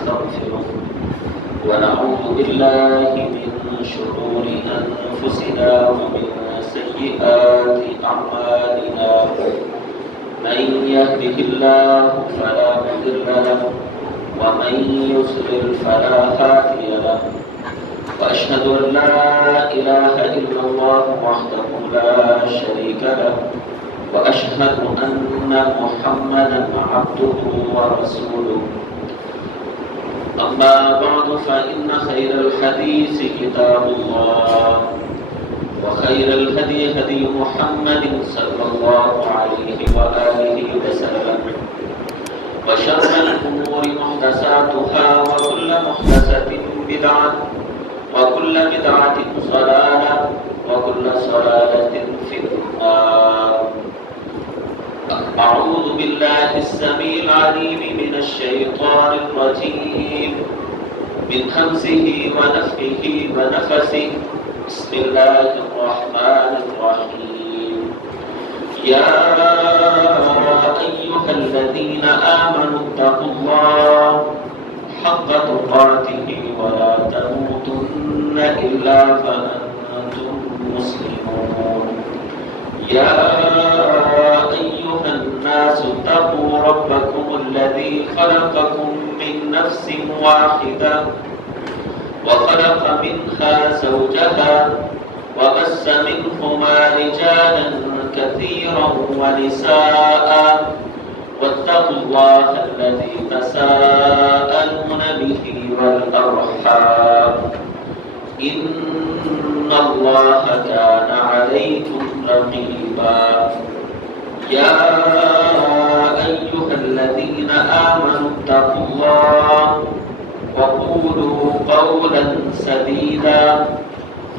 ونستغفره ونعوذ بالله من شرور أنفسنا ومن سيئات أعمالنا من يهده الله فلا مضل له ومن يضلل فلا هادي له وأشهد أن لا إله إلا الله وحده لا شريك له وأشهد أن محمدا عبده ورسوله أما بعد فإن خير الحديث كتاب الله وخير الهدي هدي محمد صلى الله عليه وآله وسلم وشر الأمور محدثاتها وكل محدثة بدعة وكل بدعة ضلالة وكل ضلالة في النار. أعوذ بالله السميع العليم من الشيطان الرجيم من همزه ونفخه ونفثه. بسم الله الرحمن الرحيم. يا أيها الذين آمنوا اتقوا الله حق تقاته ولا تموتن إلا فأنتم مسلمون. يا أيها الناس اتقوا ربكم الذي خلقكم من نفس واحدة وخلق منها زوجها وبث منهما رجالا كثيرا ونساء واتقوا الله الذي تساءلون به والأرحام إن الله كان عليكم رقيبا. يا أيها الذين آمنوا اتقوا الله وقولوا قولا سديدا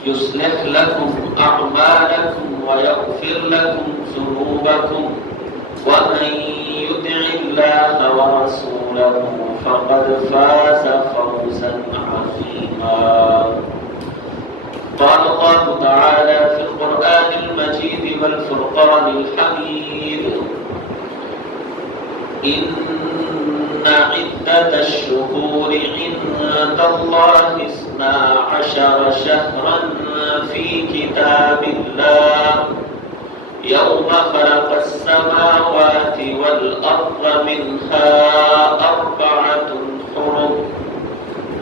يصلح لكم أعمالكم ويغفر لكم ذنوبكم ومن يطع الله ورسوله فقد فاز فوزا عظيما. قال الله تعالى في القرآن المجيد والفرقان الحميد إن عدة الشهور عند الله 12 شهرا في كتاب الله يوم خلق السماوات والأرض منها 4 حرم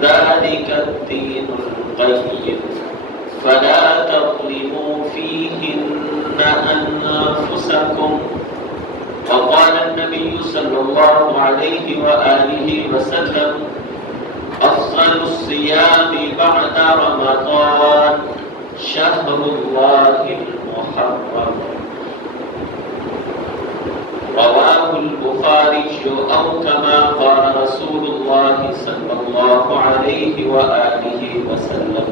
ذلك الدين القيم فلا تظلموا فيهن أنفسكم. وقال النبي صلى الله عليه وآله وسلم أفضل الصيام بعد رمضان شهر الله المحرم. رواه البخاري أو كما قال رسول الله صلى الله عليه وآله وسلم.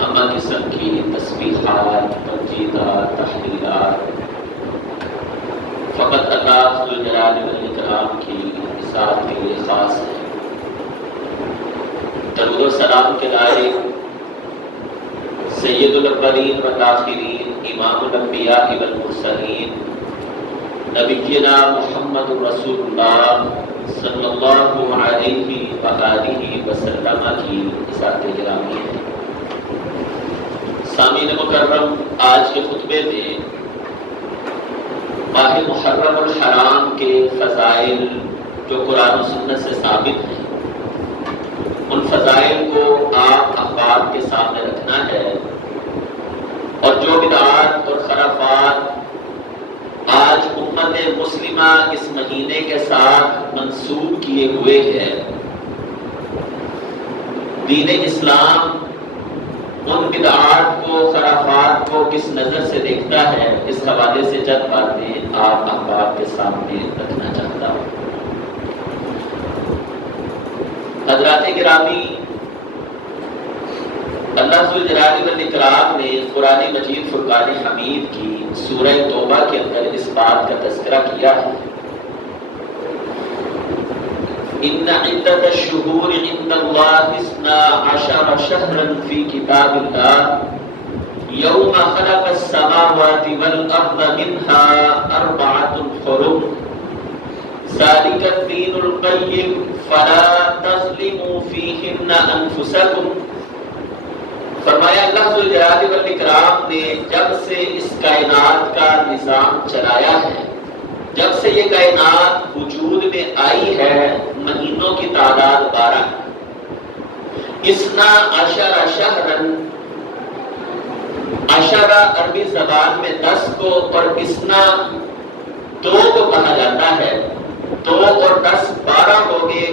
ہمہ قسم کی تسبیحات، تمجیدات، تحلیلات فقط اللہ ذوالجلال والاکرام کی ذات کے لیے خاص ہے. درود و سلام کے لائق سید الاولین والآخرین امام الانبیاء والمرسلین نبینا محمد رسول اللہ صلی اللہ علیہ وآلہ وسلم کی ذات گرامی ہے. سامعین مکرم، آج کے خطبے میں ماہ محرم الحرام کے فضائل جو قرآن و سنت سے ثابت ہیں ان فضائل کو آپ اخبار کے سامنے رکھنا ہے، اور جو بدعات اور خرافات آج امت مسلمہ اس مہینے کے ساتھ منسوب کیے ہوئے ہیں، دین اسلام ان بدعات کو، خرافات کو کس نظر سے دیکھتا ہے، اس حوالے سے چند باتیں آپ احباب کے سامنے رکھنا چاہتا ہوں. حضرات گرامی، اللہ ذوالجلال والاکرام نے قرآن مجید فرقان حمید کی سورہ توبہ کے اندر اس بات کا تذکرہ کیا ہے ان عدت الشہور عند اللہ 12 شہرا فی کتاب اللہ یوم خلق السماوات والارض منها 4 حرم ذالک الدین القیم فلا تظلموا فیہن انفسکم. فرمایا اللہ ذوالجلال والاکرام نے جب سے اس کائنات کا نظام چلایا ہے، جب سے یہ کائنات وجود میں آئی ہے، مہینوں کی تعداد 12، اثنا عشر شہرن، عشرہ عربی زبان میں 10 کو اور اثنا 2 کو کہا جاتا ہے. 2 اور 10 12 ہو گئے.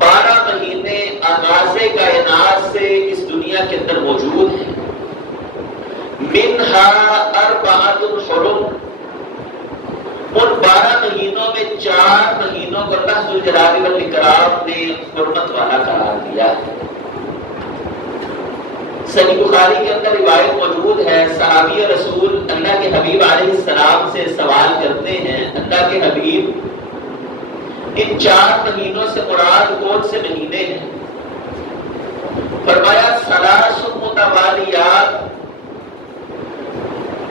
12 مہینے آغاز کائنات سے اس دنیا کے اندر موجود ہیں. منہا اربعۃ حرم، ان 12 مہینوں میں 4 مہینوں کو اللہ ذوالجلال والاکرام نے حرمت والا قرار دیا ہے. صحیح بخاری کے اندر روایت موجود ہے، صحابی رسول اللہ کے حبیب علیہ السلام سے سوال کرتے ہیں، اللہ کے حبیب ان 4 مہینوں سے مراد کون سے مہینے ہیں؟ فرمایا ثلاث متوالیات،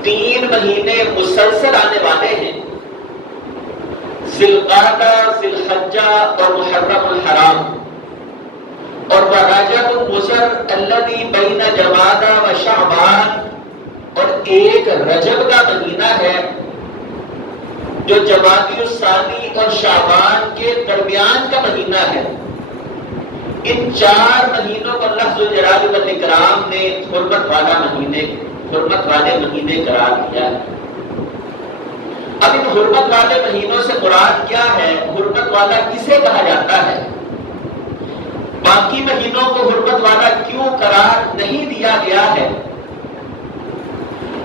3 مہینے مسلسل آنے والے ہیں، ذی القعدہ، ذی الحجہ اور محرم الحرام. اور رجب مضر الذی بین جمادی و شعبان، اور ایک رجب کا مہینہ ہے جو جمادی الثانی اور شعبان کے درمیان کا مہینہ ہے. ان 4 مہینوں کو اللہ ذوالجلال والاکرام نے حرمت والے مہینے قرار دیا ہے. اب ان حرمت والے مہینوں سے مراد کیا ہے؟ حرمت والا کسے کہا جاتا ہے؟ باقی مہینوں کو حرمت والا کیوں قرار نہیں دیا گیا ہے؟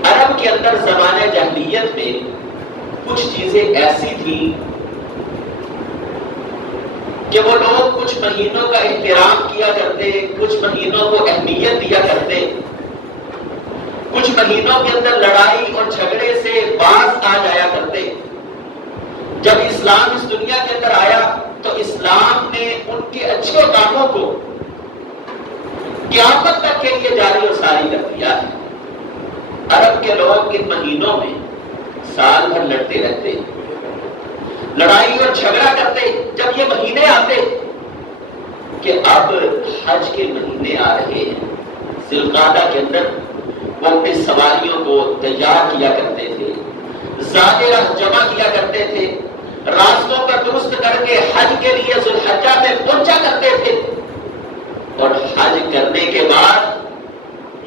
عرب کے اندر زمانہ جاہلیت میں کچھ چیزیں ایسی تھیں کہ وہ لوگ کچھ مہینوں کا احترام کیا کرتے، کچھ مہینوں کو اہمیت دیا کرتے، کچھ مہینوں کے اندر لڑائی اور جھگڑے سے باز آ جایا کرتے. جب اسلام اس دنیا کے اندر آیا تو اسلام نے ان کے اچھے کاموں کو قیامت تک کے لیے جاری اور ساری کر دیا ہے. عرب کے لوگ ان مہینوں میں سال بھر لڑتے رہتے، لڑائی اور جھگڑا کرتے. جب یہ مہینے آتے کہ اب حج کے مہینے آ رہے ہیں، ذی القعدہ کے اندر وہ اپنی سواریوں کو تیار کیا کرتے تھے، زادیہ جمع کیا کرتے تھے، راستوں کا درست کر کے حج کے لیے ذو الحجہ میں پہنچا کرتے تھے. اور حج کرنے کے بعد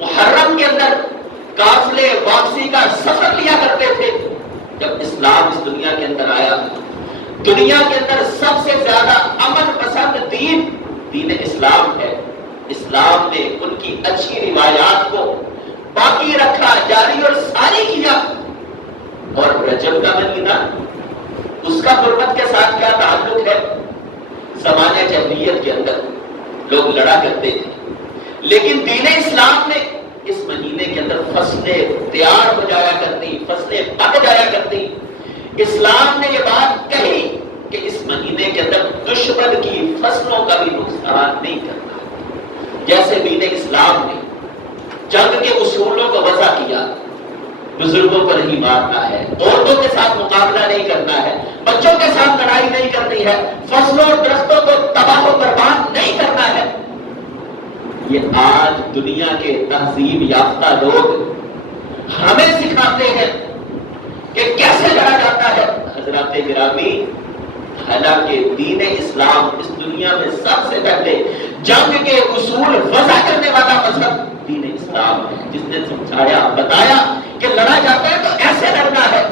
محرم کے اندر قافلے واپسی کا سفر لیا کرتے تھے. جب اسلام اس دنیا کے اندر آیا، دنیا کے اندر سب سے زیادہ امن پسند دین اسلام ہے. اسلام نے ان کی اچھی روایات کو باقی رکھا، جاری اور ساری کیا. اور رجب کا مہینہ، اس کا حرمت کے ساتھ کیا تعلق ہے؟ زمانہ جاہلیت کے اندر لوگ لڑا کرتے تھے، لیکن دین اسلام نے اس مہینے کے اندر فصلیں تیار ہو جایا کرتی، فصلیں پک جایا کرتی. اسلام نے یہ بات کہی کہ اس مہینے کے اندر دشمن کی فصلوں کا بھی نقصان نہیں کرنا. جیسے دین اسلام نے جنگ کے اصولوں کو وضع کیا، بزرگوں کو نہیں مارنا ہے، عورتوں کے ساتھ مقابلہ نہیں کرنا ہے، بچوں کے ساتھ لڑائی نہیں کرنی ہے، فصلوں اور درختوں کو تباہ و برباد نہیں کرنا ہے. یہ آج دنیا کے تہذیب یافتہ لوگ ہمیں سکھاتے ہیں کہ کیسے لڑا جاتا ہے. حضرات گرامی، حالانکہ دین اسلام اس دنیا میں سب سے پہلے جنگ کے اصول وضع کرنے والا مذہب دین اسلام ہے، جس نے سمجھایا، بتایا کہ لڑا جاتا ہے تو ایسے لڑنا ہے.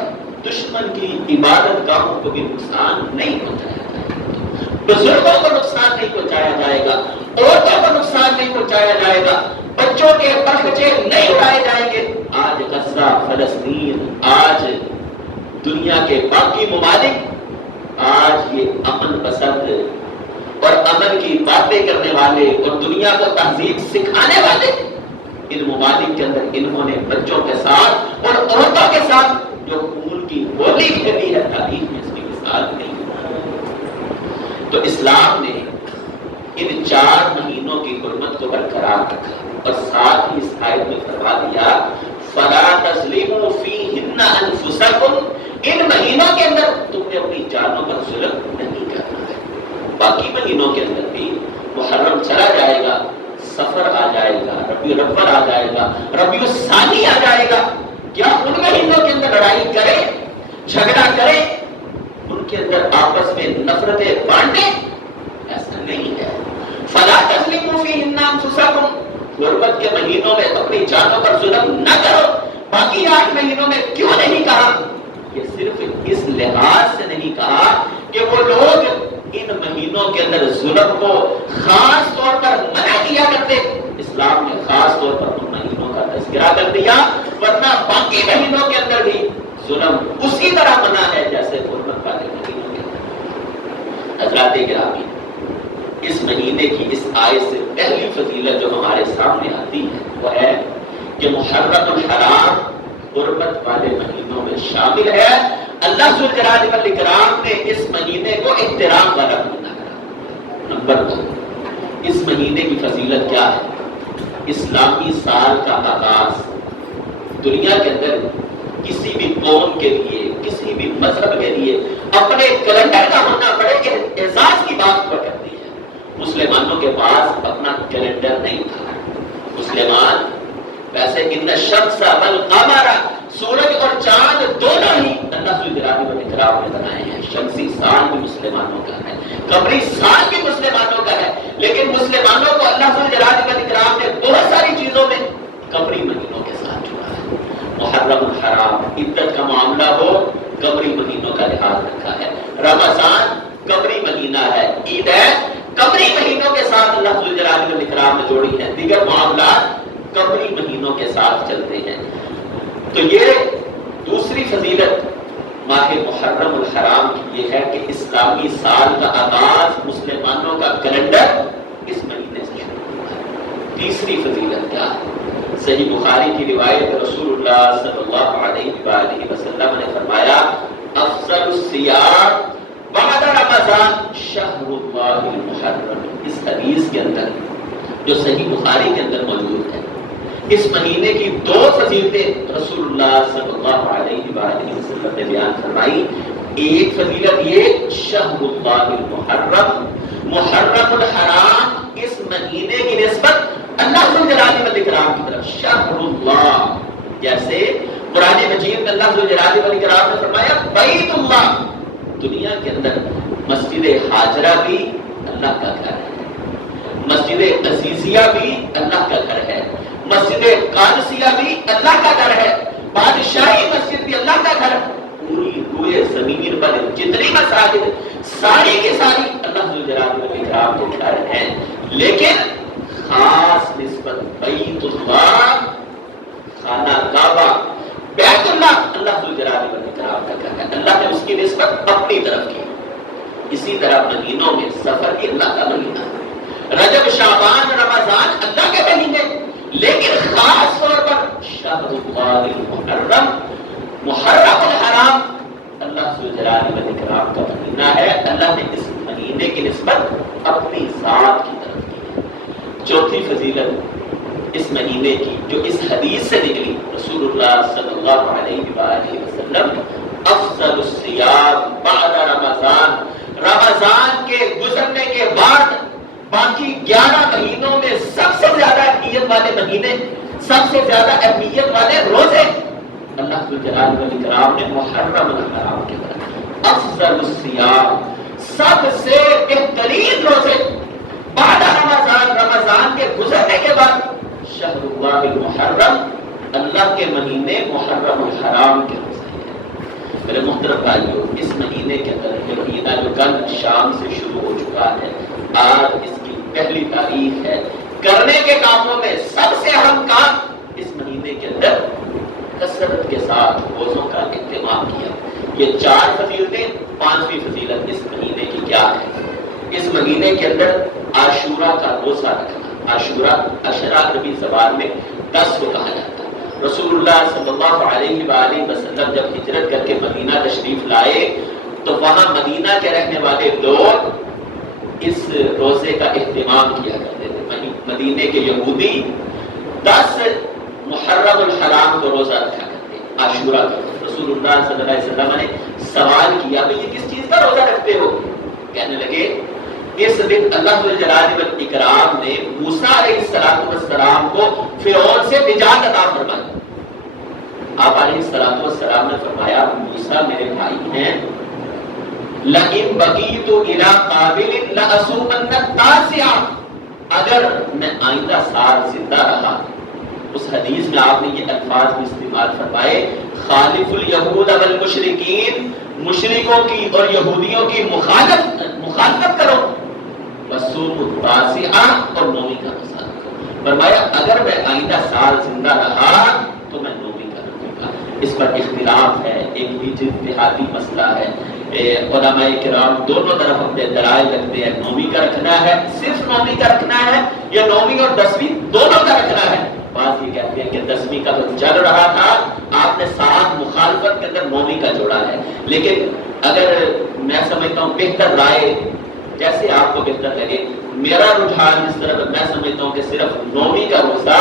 دشمن کی عبادت گاہوں کو بھی نقصان نہیں پہنچایا جائے گا، بزرگوں کو نقصان نہیں پہنچایا جائے گا، عورتوں کو نقصان نہیں پہنچایا جائے گا، بچوں کے بچے نہیں اڑائے جائیں گے. آج غزہ، فلسطین، آج دنیا کے باقی ممالک آج یہ امن پسند اور امن کی باتیں کرنے والے اور دنیا کو تہذیب سکھانے والے، ان ممالک کے اندر انہوں نے بچوں کے ساتھ اور عورتوں کے ساتھ جو خون کی ہولی کھیلی ہے، تاریخ میں اس کی مثال نہیں. تو اسلام نے ان 4 مہینوں کی حرمت کو برقرار رکھا اور ساتھ ہی اس آیت میں فرما دیا فَلَا تَظْلِمُوا فِيهِنَّ أَنفُسَكُمْ ان مہینوں کے اندر تم نے اپنی جانوں پر ظلم نہیں کرنا ہے. باقی مہینوں کے اندر بھی محرم چلا جائے گا، سفر آ جائے گا، ربیع الاول آ جائے گا، ربیع الثانی آ جائے گا، کیا ان مہینوں کے اندر لڑائی کرے، جھگڑا کرے، ان کے اندر آپس میں نفرتیں بانٹے؟ ایسا نہیں ہے. فلا تظلموا فیہن انفسکم، غربت کے مہینوں میں اپنی جانوں پر ظلم نہ کرو. باقی 8 مہینوں میں کیوں نہیں کہا؟ یہ صرف اس لحاظ سے نہیں کہا کہ وہ لوگ ان مہینوں کے اندر ظلم کو خاص طور پر منع کیا کرتے. اسلام نے خاص طور پر ان مہینوں کا تذکرہ کر دیا، ورنہ باقی مہینوں کے اندر بھی ظلم اسی طرح منع ہے جیسے غربت والے مہینوں کے اندر. حضرات گرامی، اس مہینے کی اس آیت سے پہلی فضیلت جو ہمارے سامنے آتی ہے وہ ہے کہ محرم الحرام غربت والے مہینوں میں شامل ہے. اللہ ذوالجلال والاکرام نے اس مہینے کو احترام والا مہینہ کرا. نمبر 2، اس مہینے کی فضیلت کیا ہے؟ اسلامی سال کا آغاز. دنیا کے اندر کسی بھی قوم کے لیے، کسی بھی مذہب کے لیے اپنے کیلنڈر کا ہونا بڑے اعزاز کی بات ہوا کرتی ہے. مسلمانوں کے پاس اپنا کیلنڈر نہیں تھا. مسلمان ویسے ان الشمس والقمر، سورج اور چاند دونوں ہی اللہ ذوالجلال والاکرام نے بنائے ہیں. شمسی سال بھی مسلمانوں کا ہے، قمری سال بھی مسلمانوں کا ہے، لیکن مسلمانوں کو اللہ ذوالجلال والاکرام نے بہت ساری چیزوں میں قمری مہینوں کے ساتھ جوڑا ہے. محرم الحرام عدت کا معاملہ ہو، قمری مہینوں کا لحاظ رکھا ہے. رمضان قمری مہینہ ہے، عید ہے، قمری مہینوں کے ساتھ اللہ ذوالجلال والاکرام نے جوڑی ہے. دیگر معاملات قمری مہینوں کے ساتھ چلتے ہیں. تو یہ دوسری فضیلت ماہ محرم الحرام کی یہ ہے کہ اسلامی سال کا آغاز مسلمانوں کا کیلنڈر اس مہینے سے شروع ہوتا ہے. تیسری فضیلت کیا ہے؟ صحیح بخاری کی روایت رسول اللہ صلی اللہ علیہ وآلہ وسلم نے فرمایا افضل الصیام بعد رمضان شہر اللہ المحرم. اس حدیث کے اندر جو صحیح بخاری کے اندر موجود ہے، اس مہینے کی 2 فضیلتیں رسول اللہ صلی اللہ علیہ وآلہ وسلم نے بیان فرمائی. ایک فضیلت یہ شہر اللہ المحرم، محرم الحرام، اس مہینے کی نسبت اللہ ذوالجلال والاکرام کی طرف. شہر اللہ، جیسے قرآن مجید میں اللہ ذوالجلال والاکرام نے فرمایا بیت اللہ. دنیا کے اندر مسجد حاجرہ بھی اللہ کا گھر ہے، مسجد عزیزیہ بھی اللہ کا گھر ہے، مسجد قادسیہ بھی اللہ کا گھر ہے، بادشاہی مسجد بھی اللہ کا گھر ہے. پوری روئے زمین پر جتنی مساجد ساری کی ساری اللہ ذوالجلال والاکرام کے گھر ہیں، لیکن خاص نسبت بیت اللہ، خانہ کعبہ، بیت اللہ اللہ ذوالجلال والاکرام کا گھر ہے. اللہ نے اس کی نسبت اپنی طرف کی. اسی طرح مہینوں میں سفر بھی اللہ کا مہینہ ہے، رجب، شعبان، رمضان اللہ کے مہینے، لیکن خاص طور پر شہر اللہ المحرم، محرم الحرام اللہ ذوالجلال والاکرام کا مہینہ ہے. اللہ نے اس مہینے کی نسبت اپنی ذات کی طرف کی ہے. چوتھی فضیلت اس مہینے کی جو اس حدیث سے نکلی، رسول اللہ صلی اللہ علیہ وآلہ وسلم افضل الصیام بعد رمضان، رمضان کے گزرنے کے بعد باقی 11 مہینوں میں سب سے زیادہ اہمیت والے مہینے، سب سے زیادہ اہمیت والے روزے اللہ ذوالجلال والاکرام نے محرم الحرام کے بعد افضل الصیام، سب سے بہترین روزے بعد رمضان، رمضان کے گزرنے کے بعد شہر اللہ المحرم، اللہ کے مہینے محرم الحرام کے روزے ہیں. میرے محترم بھائیو، اس مہینے کے اندر یہ مہینہ جو کل شام سے شروع ہو چکا ہے، آج اس کی پہلی تاریخ ہے. کرنے کے کاموں میں سب سے اہم کام اس مہینے کے اندر کثرت کے ساتھ روزوں کا اہتمام کیا. یہ 4 فضیلتیں، 5ویں فضیلت اس مہینے کی کیا ہے؟ اس مہینے کے اندر عاشورہ کا روزہ رکھنا. عاشورہ عشرہ عربی زبان میں 10 کو کہا جاتا ہے. رسول اللہ صلی اللہ علیہ وآلہ وسلم جب ہجرت کر کے مدینہ تشریف لائے تو وہاں مدینہ کے رہنے والے لوگ اس روزے کا اہتمام کیا کرتے تھے. مدینے کے یہودی 10 محرم الحرام کو روزہ رکھا کرتے، عاشورہ کا. رسول اللہ صلی اللہ علیہ وسلم نے سوال کیا کہ یہ کس چیز کا روزہ رکھتے ہو؟ کہنے لگے اس دن اللہ جلال والاکرام نے موسیٰ علیہ السلام کو فرعون سے نجات عطا فرمائی۔ آپ علیہ السلام نے فرمایا موسیٰ میرے بھائی ہیں، لَئِن بَقِيتُ إِلَىٰ قَابِلٍ لَأَصُومَنَّ التَّاسِعَ، اگر میں آئندہ سال زندہ رہا۔ اس حدیث میں آپ نے یہ الفاظ بھی استعمال فرمائے، خالف الیہود والمشرکین، مشرکوں کی اور یہودیوں کی مخالفت کرو، وصوم التاسعہ، اور نویں کا روزہ رکھو۔ فرمایا اگر میں آئندہ سال زندہ رہا تو میں نویں کا رکھوں گا۔ اس پر اختلاف ہے، ایک اجتہادی مسئلہ ہے، علماء کرام دونوں طرف اپنے دلائل رکھتے ہیں، نویں کا رکھنا ہے، صرف نویں کا رکھنا ہے، یا نویں اور 10ویں دونوں کا رکھنا ہے۔ بعض یہ کہتے ہیں کہ 10ویں کا تو چل رہا تھا، آپ نے ساتھ مخالفت کے اندر نویں کا جوڑا ہے، لیکن اگر میں سمجھتا ہوں بہتر رائے جیسے آپ کو بہتر لگے، میرا رجحان اس طرح میں سمجھتا ہوں کہ صرف نویں کا روزہ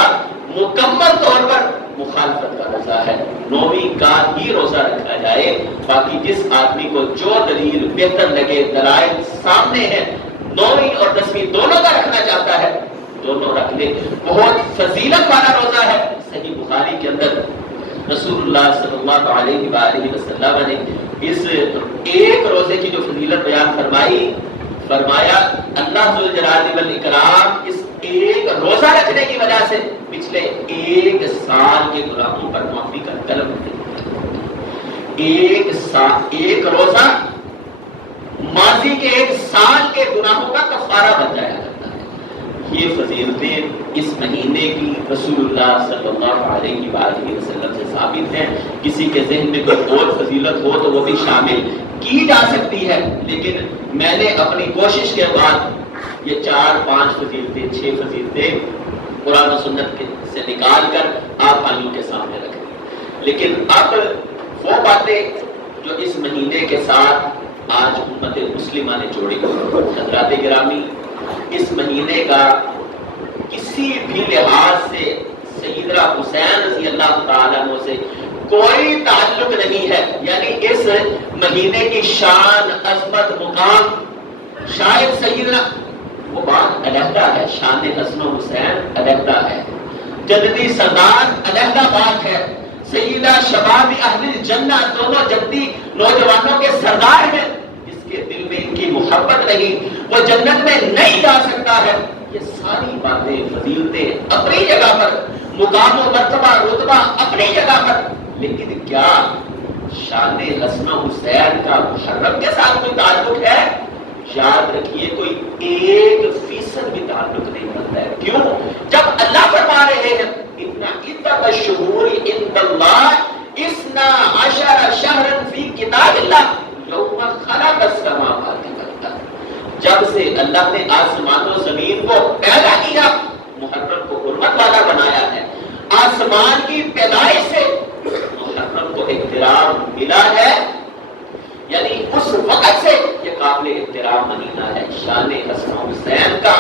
مکمل طور پر مخالفت کا روزہ ہے، نویں کا ہی روزہ رکھا جائے، باقی جس آدمی کو جو دلیل بہتر لگے، دلائل سامنے ہیں، نویں اور 10ویں دونوں کا رکھنا چاہتا ہے دونوں رکھ لے۔ بہت فضیلت والا روزہ ہے، صحیح بخاری کے اندر رسول اللہ صلی اللہ علیہ وآلہ وسلم نے اس ایک روزے کی جو فضیلت بیان فرمائی، فرمایا اللہ ذوالجلال والاکرام اس ایک روزہ رکھنے کی وجہ سے پچھلے ایک سال کے گناہوں پر معافی کا طلب کرتے ہیں۔ ایک روزہ ماضی کے ایک سال کے گناہوں کا کفارہ بن جایا کرتا ہے۔ یہ فضیلتیں اس مہینے کی رسول اللہ صلی اللہ علیہ وآلہ وسلم سے ثابت ہیں۔ کسی کے ذہن میں کوئی اور فضیلت ہو تو وہ بھی شامل کی جا سکتی ہے، لیکن میں نے اپنی کوشش کے بعد یہ 4-5 فضیلتیں 6 فضیلتیں قرآن و سنت سے نکال کر آپ بھائیوں کے سامنے رکھ دی۔ لیکن اب وہ باتیں جو اس مہینے کے ساتھ آج امت مسلمہ نے جوڑی، حضرات گرامی، اس مہینے کا کسی بھی لحاظ سے سیدنا حسین رضی اللہ تعالیٰ عنہ سے کوئی تعلق نہیں ہے، یعنی اس مہینے کی شان، عظمت، مقام شاید سیدنا وہ بات علیحدہ ہے، شان حسن و حسین علیحدہ ہے، جدی سردار علیحدہ بات ہے، سیدہ شباب اہل الجنہ دونوں جدی نوجوانوں کے سردار ہیں، جس کے دل میں ان کی محبت نہیں وہ جنت میں نہیں جا سکتا ہے۔ یہ ساری باتیں فضیلتیں اپنی جگہ پر، مقام و مرتبہ رتبہ اپنی جگہ پر، لیکن کیا شان حسن و حسین کا محرم کے ساتھ کوئی تعلق ہے؟ یاد رکھیے کوئی 1% بھی تعلق نہیں بنتا ہے۔ کیوں؟ جب اللہ فرما رہے ہیں اتنا عدت الشہور عند اللہ 12 شہرا فی کتاب اللہ یوم خلق السماوات والارض، جب سے اللہ نے آسمان و زمین کو پیدا کیا محرم کو حرمت والا بنایا ہے، آسمان کی پیدائش سے محرم کو احترام ملا ہے، یعنی اس وقت سے یہ قابل احترام مہینہ ہے۔ شان حسن و حسین کا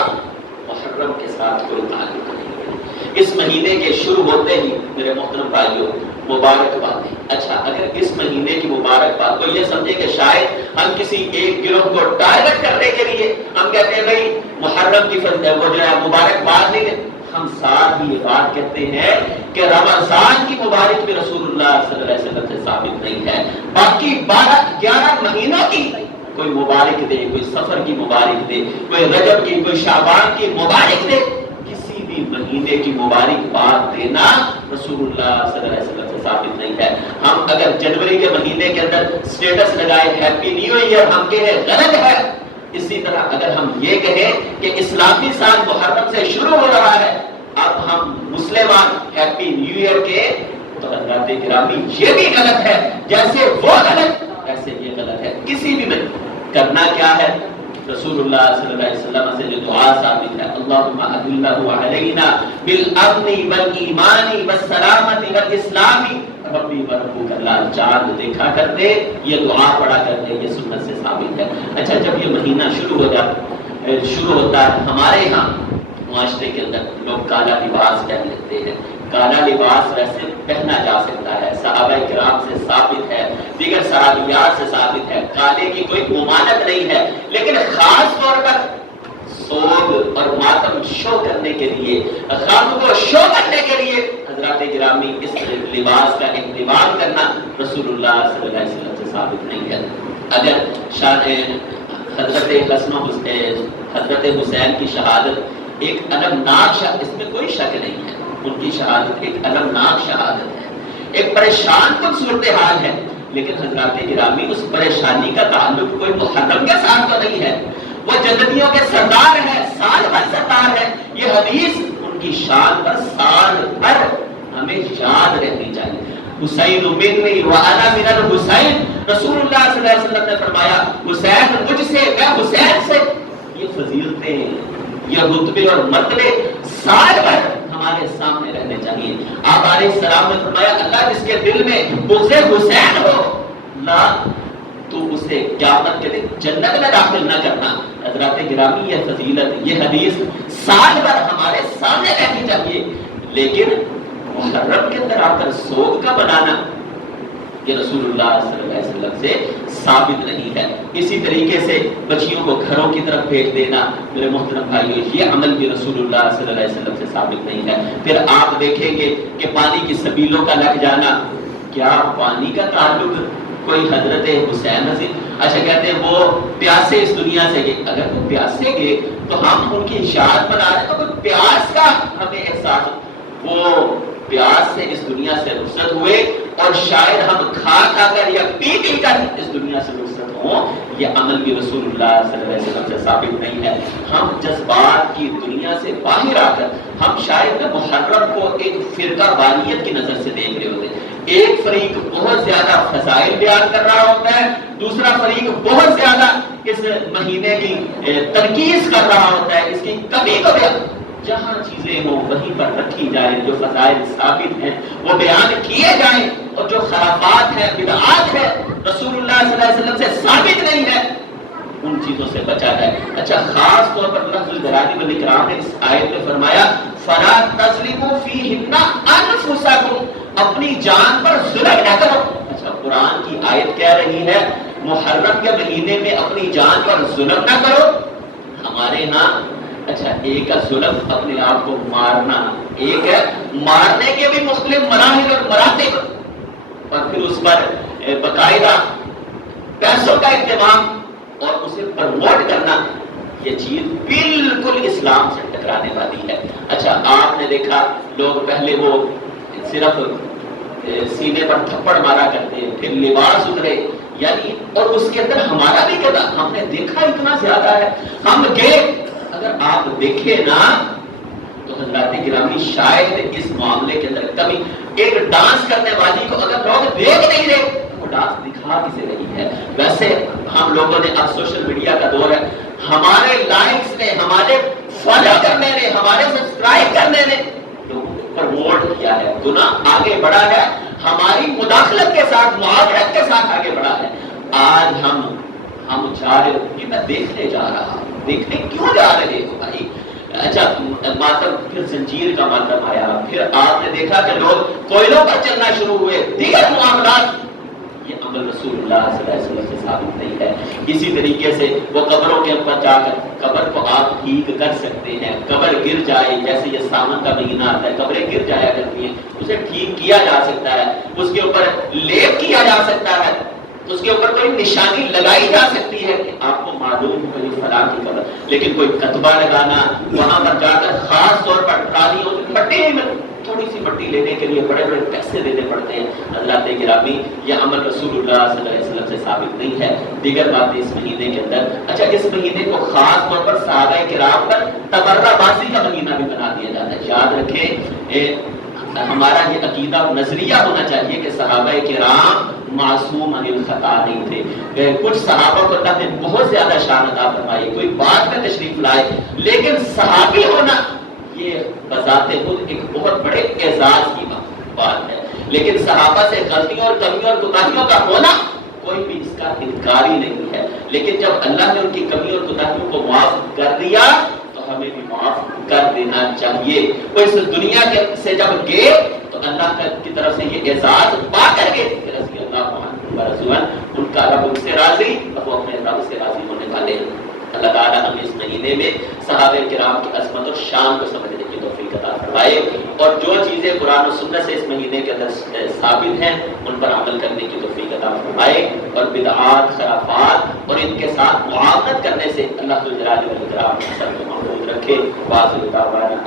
محرم کے ساتھ کوئی تعلق نہیں ہے۔ اس مہینے کے شروع ہوتے ہی میرے محترم بھائیوں مبارکبادیں۔ اچھا، اگر اس مہینے کی مبارکباد کو یہ سمجھے کہ شاید ہم کسی ایک گروہ کو ٹارگٹ کرنے کے لیے ہم کہتے ہیں بھائی محرم کی وہ جو ہے مبارکباد نہیں ہے، ہم ساتھ بھی یہ بات کہتے ہیں کہ رمضان کی مبارک بھی رسول اللہ صلی اللہ علیہ وسلم سے ثابت نہیں ہے، باقی 11 مہینوں کی کوئی مبارک دے، کوئی سفر کی مبارک دے، کوئی رجب کی، کوئی شعبان کی مبارک دے، کسی بھی مہینے کی مبارک بات دینا رسول اللہ صلی اللہ علیہ وسلم سے ثابت نہیں ہے۔ ہم اگر جنوری کے مہینے کے اندر سٹیٹس لگائے ہیپی نیو ایئر، ہم کہیں غلط ہے۔ اسی طرح اگر ہم یہ کہیں کہ اسلامی سال محرم سے شروع ہو رہا ہے، اب ہم مسلمان ہیپی نیو ایئر کے، تو حضرات گرامی یہ بھی غلط ہے، جیسے وہ غلط ایسے یہ غلط ہے۔ کسی بھی میں کرنا کیا ہے؟ رسول اللہ صلی اللہ علیہ وسلم سے جو دعا ثابت ہے، اللہم اہلہ علینا بالامن والایمان والسلامت والاسلام ربی وربک، اللہ چاند دیکھا کرتے، یہ دعا پڑھا کرتے، یہ سنت سے ثابت ہے۔ اچھا، جب یہ مہینہ شروع ہوتا ہے ہمارے ہاں معاشرے کے اندر لوگ کالا لباس پہن لیتے ہیں، کالا لباس ویسے پہنا جا سکتا ہے، صحابہ کرام سے ثابت ہے، دیگر صحابیات سے ثابت ہے، کالے کی کوئی ممانعت نہیں ہے، لیکن خاص طور پر سوگ اور ماتم شو کرنے کے لیے، خام کو شو کرنے کے لیے حضرات گرامی اس لباس کا اہتمام کرنا رسول اللہ صلی اللہ علیہ وسلم سے ثابت نہیں ہے۔ اگر حضرت حسن و حضرت حسین کی شہادت ایک المناک اس میں کوئی شک نہیں ہے، ان کی شہادت ایک المناک شہادت ہے، ایک پریشان کن صورتحال ہے، لیکن حضرات گرامی اس پریشانی کا تعلق کوئی محرم کے ساتھ تو نہیں ہے، وہ جنتیوں کے سردار ہیں، سال بھر سردار ہے، یہ حدیث ان کی شان پر سال بھر ہمیں یاد رہنی چاہیے۔ حسین منی وانا من الحسین، رسول اللہ صلی اللہ علیہ وسلم نے فرمایا حسین مجھ سے، میں حسین سے، یہ فضیلتیں، یہ رتبے اور مرتبے سال بھر ہمارے سامنے رہنے چاہیے۔ آپ علیہ السلام نے فرمایا اللہ جس کے دل میں بغض حسین ہو نہ تو اسے قیامت کے دن جنت میں داخل نہ کرنا۔ حضرات گرامی یہ فضیلت، یہ حدیث سال بھر ہمارے سامنے رہنی چاہیے، لیکن محرم کے اندر آ کر سوگ کا بنانا یہ رسول اللہ صلی اللہ علیہ وسلم سے ثابت نہیں ہے۔ اسی طریقے سے بچیوں کو گھروں کی طرف بھیج دینا میرے محترم بھائیو، یہ عمل بھی رسول اللہ صلی اللہ علیہ وسلم سے ثابت نہیں ہے۔ پھر آپ دیکھیں گے کہ پانی کی سبیلوں کا لگ جانا، کیا پانی کا تعلق کوئی حضرت حسین رضی؟ اچھا کہتے ہیں وہ پیاسے اس دنیا سے گئے، اگر وہ پیاسے گئے تو ہم ان کی اشاعت بنا رہے تو کوئی پیاس کا ہمیں احساس، وہ پیاس سے اس دنیا سے رخصت ہوئے اور شاید ہم کھا کر یا پی کر اس دنیا سے رخصت ہوں، یہ عمل بھی رسول اللہ صلی اللہ علیہ وسلم سے ثابت نہیں ہے۔ ہم جذبات کی دنیا سے باہر آ کر ہم شاید محرم کو ایک فرقہ واریت کی نظر سے دیکھ رہے ہوتے ہیں، ایک فریق بہت زیادہ فضائل بیان کر رہا ہوتا ہے، دوسرا فریق بہت زیادہ اس مہینے کی تنقید کر رہا ہوتا ہے، اس کی کمی کو بیان، جہاں چیزیں ہوں وہیں پر رکھی جائے، جو فضائل ثابت ہیں وہ بیان کیے جائیں، اور جو خرافات ہیں بدعات ہے رسول اللہ صلی اللہ علیہ وسلم سے ثابت نہیں ہے ان چیزوں سے بچا جائے۔ اچھا خاص طور پر لفظ الجلالہ والاکرام نے اس آیت میں فرمایا فلا تظلموا فیہن انفسکم، اپنی جان پر ظلم نہ کرو۔ اچھا قرآن کی آیت کہہ رہی ہے محرم کے مہینے میں اپنی جان پر ظلم نہ کرو۔ ہمارے ہاں اچھا ایک ہے ظلم اپنے آپ کو مارنا، ایک ہے مارنے کے بھی مختلف مراحل اور مراتب، اور پھر اس پر باقاعدہ پیسوں کا اہتمام اور اسے پروموٹ کرنا، یہ چیز بالکل اسلام سے ٹکرانے والی ہے۔ اچھا آپ نے دیکھا لوگ پہلے وہ صرف سینے پر تھپڑ مارا کرتے ہیں، پھر لباس اترے، یعنی اور اس کے اندر ہمارا بھی کہتا ہم نے دیکھا اتنا زیادہ ہے، ہم گئے، اگر آپ دیکھیں نا تو حضرات گرامی شاید اس معاملے کے اندر کبھی ایک ڈانس کرنے والی کو اگر لوگ دیکھ نہیں رہے وہ ڈانس دکھا کسے رہی ہے؟ ویسے ہم لوگوں نے اب سوشل میڈیا کا دور ہے، ہمارے لائکس نے، ہمارے فالو کرنے نے، ہمارے سبسکرائب کرنے نے لوگوں کو پروموٹ کیا ہے، گناہ آگے بڑھا ہے، ہماری مداخلت کے ساتھ معاونت کے ساتھ آگے بڑھا ہے۔ آج ہم چاہ رہے کہ میں دیکھنے جا رہا ہوں، دیکھنے کیوں جا رہے ہو بھائی؟ اچھا ماتم، پھر زنجیر کا ماتم آیا، پھر آپ نے دیکھا کہ لوگ کوئلوں پر چلنا شروع ہوئے، دیگر معاملات، یہ عمل رسول اللہ صلی اللہ علیہ وسلم سے ثابت نہیں ہے۔ اسی طریقے سے وہ قبروں کے اوپر جا کر قبر کو آپ ٹھیک کر سکتے ہیں، قبر گر جائے، جیسے یہ ساون کا مہینہ آتا ہے قبریں گر جایا کرتی ہیں، اسے ٹھیک کیا جا سکتا ہے، اس کے اوپر لیپ کیا جا سکتا ہے، اس کے اوپر کوئی نشانی لگائی جا سکتی ہے کہ آپ کو معلوم ہو یہ فلاں کی قبر، لیکن کوئی کتبہ لگانا، وہاں پر جا کر خاص طور پر ٹرالیوں مٹی میں تھوڑی سی مٹی لینے کے لیے بڑے بڑے پیسے دینے پڑتے ہیں، حضرات گرامی یہ عمل رسول اللہ صلی اللہ علیہ وسلم سے ثابت نہیں ہے۔ دیگر باتیں اس مہینے کے اندر، اچھا اس مہینے کو خاص طور پر صحابہ کرام پر تبرہ بازی کا مہینہ بھی بنا دیا جاتا ہے۔ یاد رکھیں ہمارا یہ عقیدہ نظریہ ہونا چاہیے کہ صحابہ کرام معصوم عن الخطا نہیں تھے، کچھ صحابہ کو اللہ نے بہت زیادہ شان عطا فرمائی، کوئی بعد میں تشریف لائے، لیکن صحابی ہونا یہ بذات خود ایک بہت بڑے اعزاز کی بات ہے، لیکن صحابہ سے غلطیوں اور کمیوں اور کوتاہیوں کا ہونا کوئی بھی اس کا انکار ہی نہیں ہے، لیکن جب اللہ نے ان کی کمی اور کوتاہیوں کو معاف کر دیا تو ہمیں بھی معاف کر دینا چاہیے۔ چاہیے. وہ اس دنیا کے سے جب گئے تو اللہ کی طرف سے یہ اعزاز پا کر گئے کہ رضی اللہ عنہ ورضوان، ان کا رب ان سے راضی اور وہ اپنے رب سے راضی ہونے والے ہیں. اللہ تعالیٰ ہمیں اس مہینے میں صحابہ کرام کی عظمت اور شان کو سمجھنے کی توفیق عطا فرمائے، اور جو چیزیں قرآن و سنت سے اس مہینے کے اندر ثابت ہیں ان پر عمل کرنے کی توفیق عطا فرمائے، اور بدعات، خرافات اور ان کے ساتھ معاونت کرنے سے اللہ ذو الجلال والاکرام سب کو محفوظ رکھے. واخر دعوانا